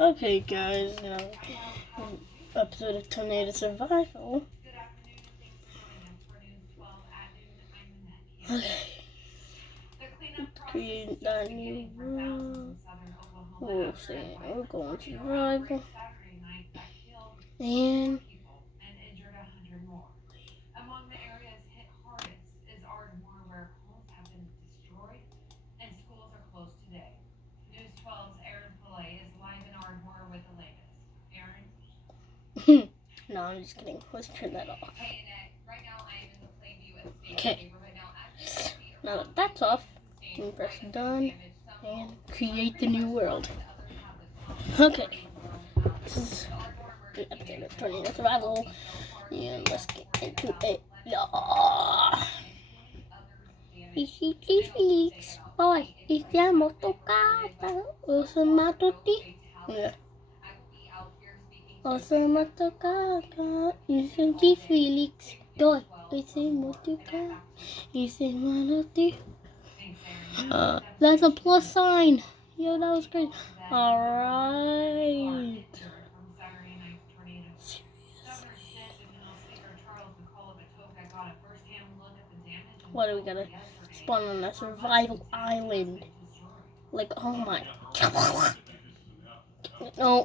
Okay, guys, episode of Tornado Survival. Okay. Create that new world. We'll see. We're going to survival. And no, I'm just kidding. Let's turn that off. Okay. Now that that's off, we press done and create the new world. Okay. This is the episode of Tornado Survival. And let's get into it. Yeah. Felix, poi siamo toccata. Siamo tutti. Siamo toccata. Senti Felix. Doi, siamo toccata. Siamo tutti. That's a plus sign. Yo, that was great. Alright. What do we gotta spawn on a survival island? Like, oh my. No.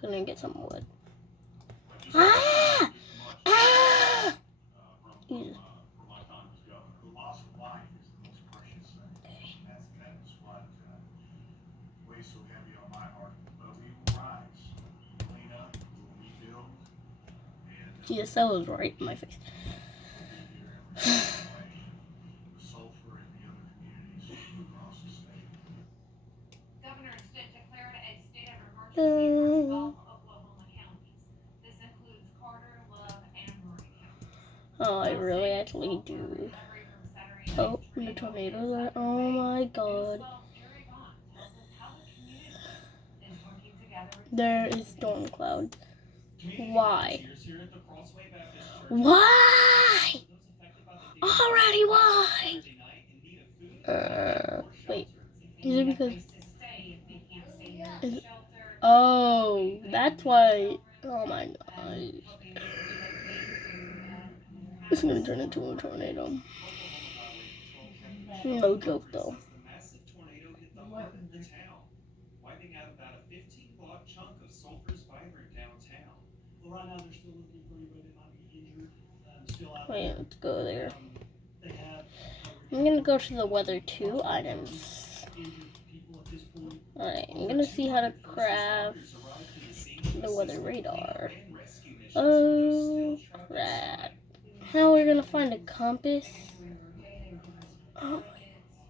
Gonna get some wood. Ah! Ah! Jesus. Jesus, that was right in my face. Oh, I really actually do. Oh, the tornadoes are. Oh my god. There is storm cloud. Why? Why? Already, why? Wait. Is it because... Oh, that's why... Oh my god. This is gonna turn into a tornado. No joke, though. Wiping out about a 15-block chunk of Sulphur's vibrant downtown. Well, right now they're still looking for anybody that might be injured. Still out there. Wait, let's go there. I'm gonna go to the weather 2 items. Alright, I'm gonna see how to craft the weather radar. Oh, crap. How are we gonna find a compass? Oh my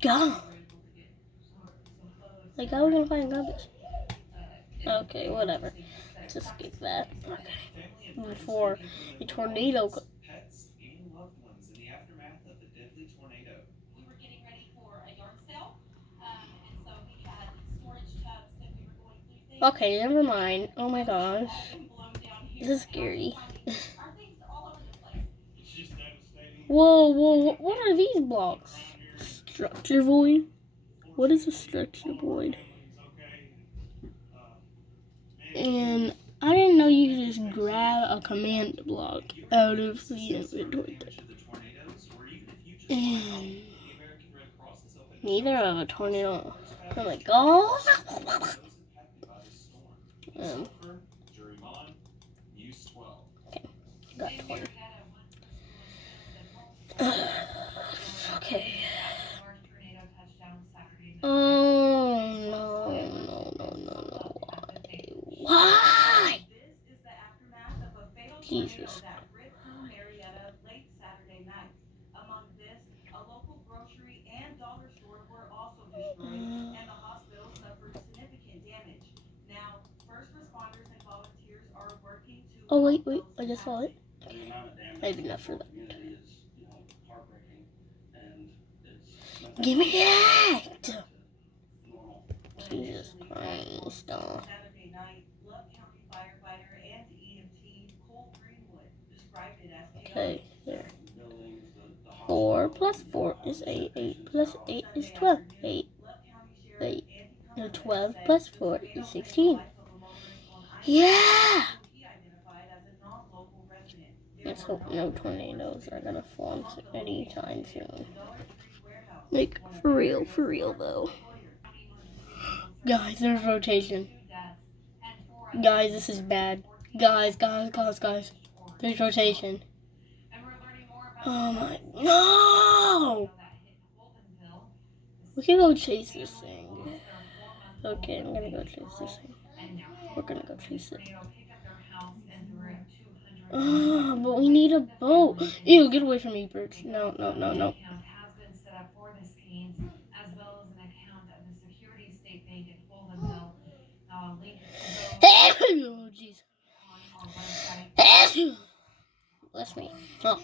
god. Like, how are we gonna find a compass? Okay, whatever. Let's escape that. Okay. Before a tornado. Pets and loved ones in the aftermath of the deadly tornado. We were getting ready for a yard sale, and so we had storage tubs that we were going through things. Okay, never mind. Oh my gosh. This is scary. Whoa, what are these blocks? Structure void? What is a structure void? And I didn't know you could just grab a command block out of the inventory. And neither of a tornado. I'm like, oh. Okay, got 20. Okay. Oh no. Why? Jesus. Oh wait, I just saw it. Okay. I have enough for that. Give me that! Jesus Christ. Okay, there. 4 plus 4 is 8. 8 plus 8 is 12. 8. Wait, no, 12 plus 4 is 16. Yeah! Let's hope no tornadoes are gonna form anytime soon. Like, for real though. Guys, there's rotation. Guys, this is bad. Guys. There's rotation. Oh my, no! We can go chase this thing. Okay, I'm gonna go chase this thing. We're gonna go chase it. But we need a boat. Ew, get away from me, birds. No. Oh, jeez. Bless me. Oh. I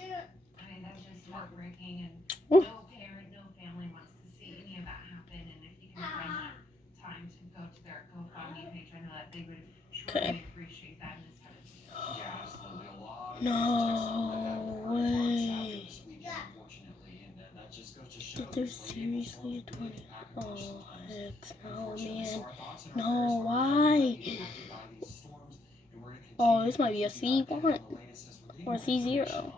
mean, that's just heartbreaking, and no parent, no family wants to see any of that happen. And if you can find that time to go to their GoFundMe page, I know that they would truly appreciate that in this kind of situation. Yeah, absolutely. A lot of No way. this weekend, unfortunately, and that just goes to show Did there seriously a tornado? Oh, heck no, man. No, why? Oh, this might be a C1 or a C0.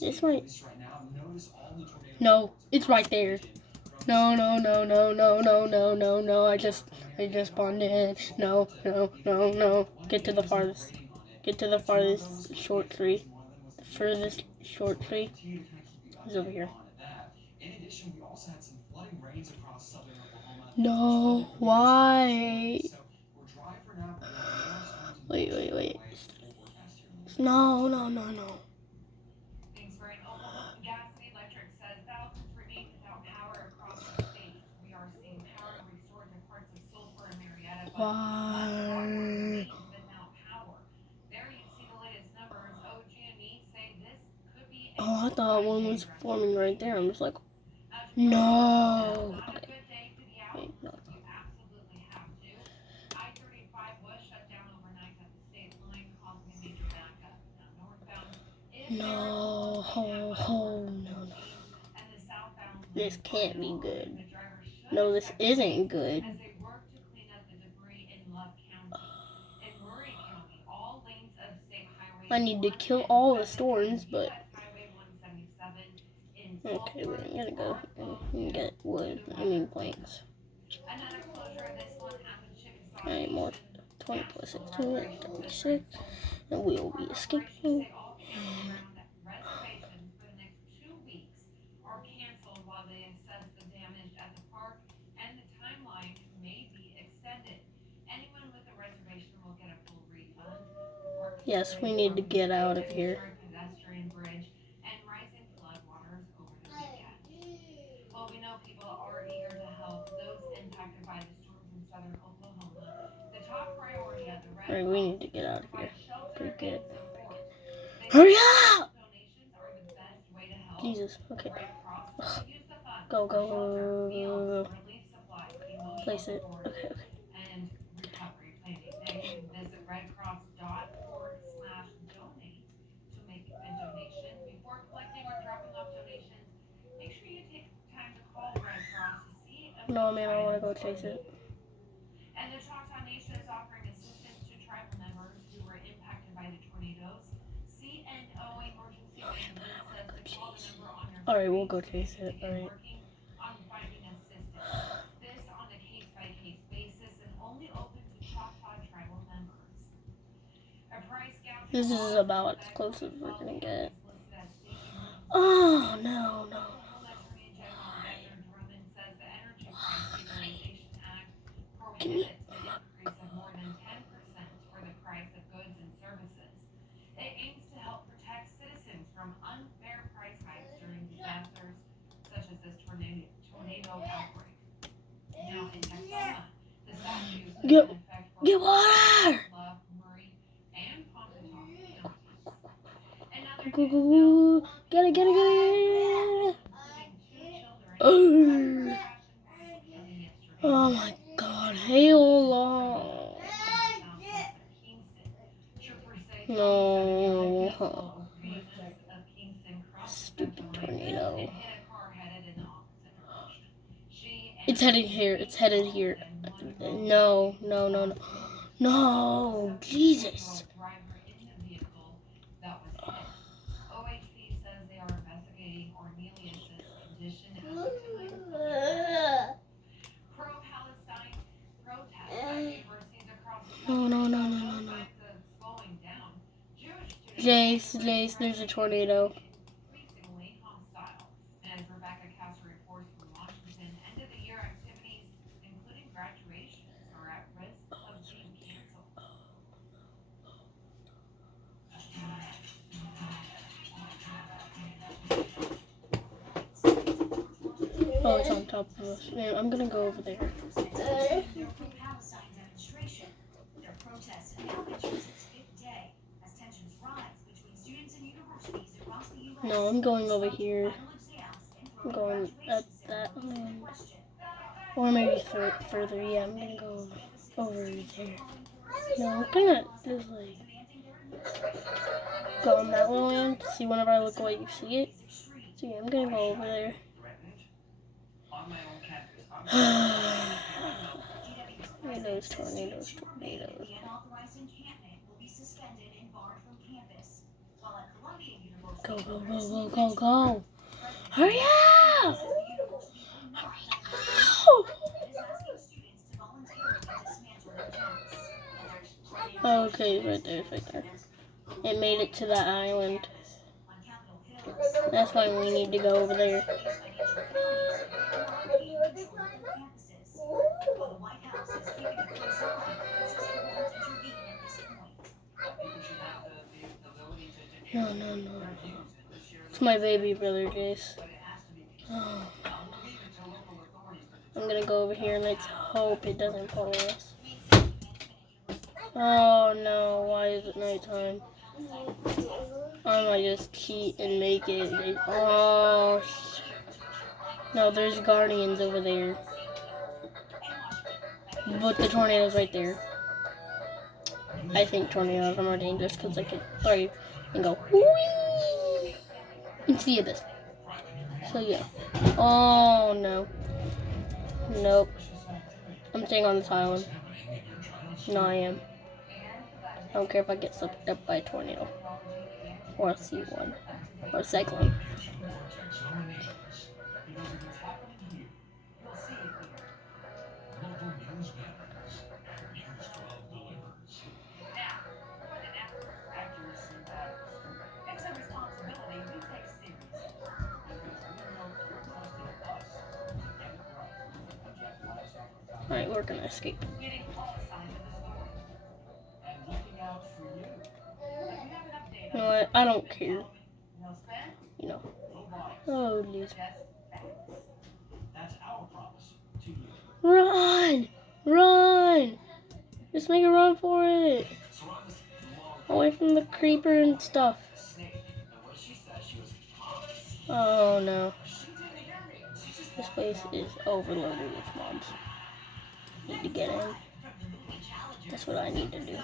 This might. No, it's right there. No. I just spawned in. No. Get to the farthest. Get to the farthest short tree. The furthest short tree is over here. No, why? Wait. No. Thanks, Brian. Oklahoma Gas and Electric says thousands remain without power across the state. We are seeing power restored to parts of Sulphur and Marietta, but Why? without power. There you see the latest numbers. OG&E say this could be Oh, I thought one was forming right there. I'm just like, no. Okay. Wait, no. You absolutely have to. I-35 was shut down overnight at the state line, causing a major backup. Now northbound is No. and the southbound This can't be good. No, this isn't good. as they work to clean up the debris in Love County. In Murray County, all lanes of State Highway I need to kill all the storms, but Highway 177 in okay, we're gonna go and get wood. Planks. Another closure of this one happened Chickasaw. Alright, more 20 plus 16 is 36. And we will be escaping. Reservations for the next 2 weeks are canceled while they assess the damage at the park, and the timeline may be extended. Anyone with a reservation will get a full refund. Yes, we need to get out of here. Pedestrian bridge and rising floodwaters over the weekend. Well, we know people are eager to help those impacted by the storms in southern Oklahoma. The top priority of the Red Alright, we need to get out of here. Shelter Hurry up! Jesus, okay. Go. Place it. Okay. And recovery planning. Now you can visit redcross.org/donate to make a donation. Before collecting or dropping off donations, make sure you take time to call Red Cross to see if No, man, I want to go chase it. And the Choctaw Nation is offering assistance to tribal members who were impacted by the tornadoes. CNO Emergency Management says to call the number on your Alright, we'll go chase it. Alright. working on finding assistance. This on a case-by-case basis and only open to Choctaw tribal members. A price gouge This is about as close as we're gonna get. Oh, no. Give me. It aims to help protect citizens from unfair price hikes during disasters such as this tornado outbreak. Now in Texoma, the statutes that Get- affect Get water! Love, Murray, and Pompanoag counties. Go. Get it. Oh my god, hail. No. Stupid tornado. It's headed here. It's headed here. No, no, no, no. No, Jesus. OHP says they are investigating Cornelius's condition at the time. Pro-Palestine protests at universities across the No, no, no, no, no, no. signs of slowing down. Jewish Jace, there's a tornado. increasingly hostile. And as Rebecca Castor reports from Washington, end of the year activities, including graduations, are at risk of being canceled. Oh, it's on top of us. Man, I'm gonna go over there. Their pro-Palestine demonstration. Their protests and outreach is its fifth day as tensions rise between students and universities across the U.S. No, I'm going over here. Final exams and I'm going at that end. Or maybe further. Yeah, I'm gonna go over there. No, I'm gonna just like go on that little end. See whenever I look away, you see it. So yeah, I'm gonna go over there. Tornadoes. The unauthorized encampment will be suspended and barred from campus. While at Columbia University, Go. Hurry up! Hurry is asking students to voluntarily dismantle their campus. up! Okay, right there. It made it to that island. On Capitol Hill, That's why we need to go over there. these financial penalties are campuses. While the White House is keeping a close eye, it says it won't intervene at this point. No. It's my baby brother, Jace. Oh. I'm gonna go over here and let's hope it doesn't follow us. Oh no, why is it nighttime? I might just cheat and make it. Oh, no, there's guardians over there. But the tornado's right there. I think tornadoes are more dangerous because I could throw and go whee into the abyss. So yeah. Oh no. Nope. I'm staying on this island. No, I am. I don't care if I get sucked up by a tornado. Or a C1. Or a cyclone. Alright, we're gonna escape. You know what? I don't care. You know. Oh, jeez. Run! Just make a run for it. Away from the creeper and stuff. Oh no. This place is overloaded with mobs. Need to get in. That's what I need to do.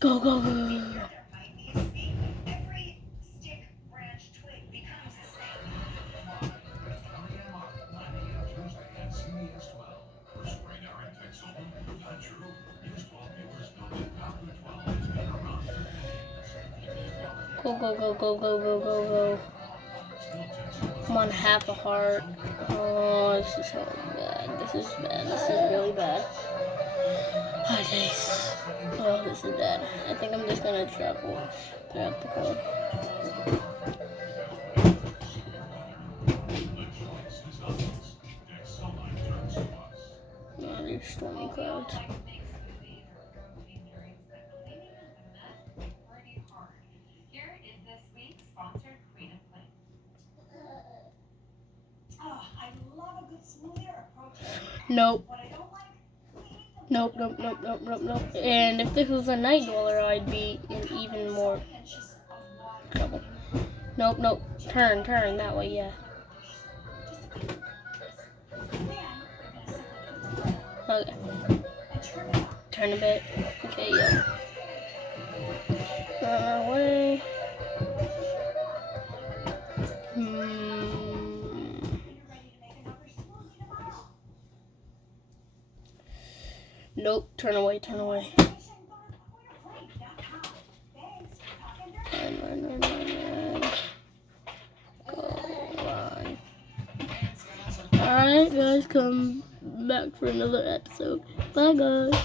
Go. Go. I'm on half a heart. Oh, this is so bad. This is really bad. Oh, jeez. Oh, this is bad. I think I'm just gonna travel throughout the world. Oh, these stormy clouds. Nope. And if this was a night dweller, I'd be in even more trouble. Nope. Turn that way, yeah. Okay. Turn a bit. Okay, yeah. On our way. Nope, turn away, turn away. Run. Go, run. Alright, guys, come back for another episode. Bye, guys.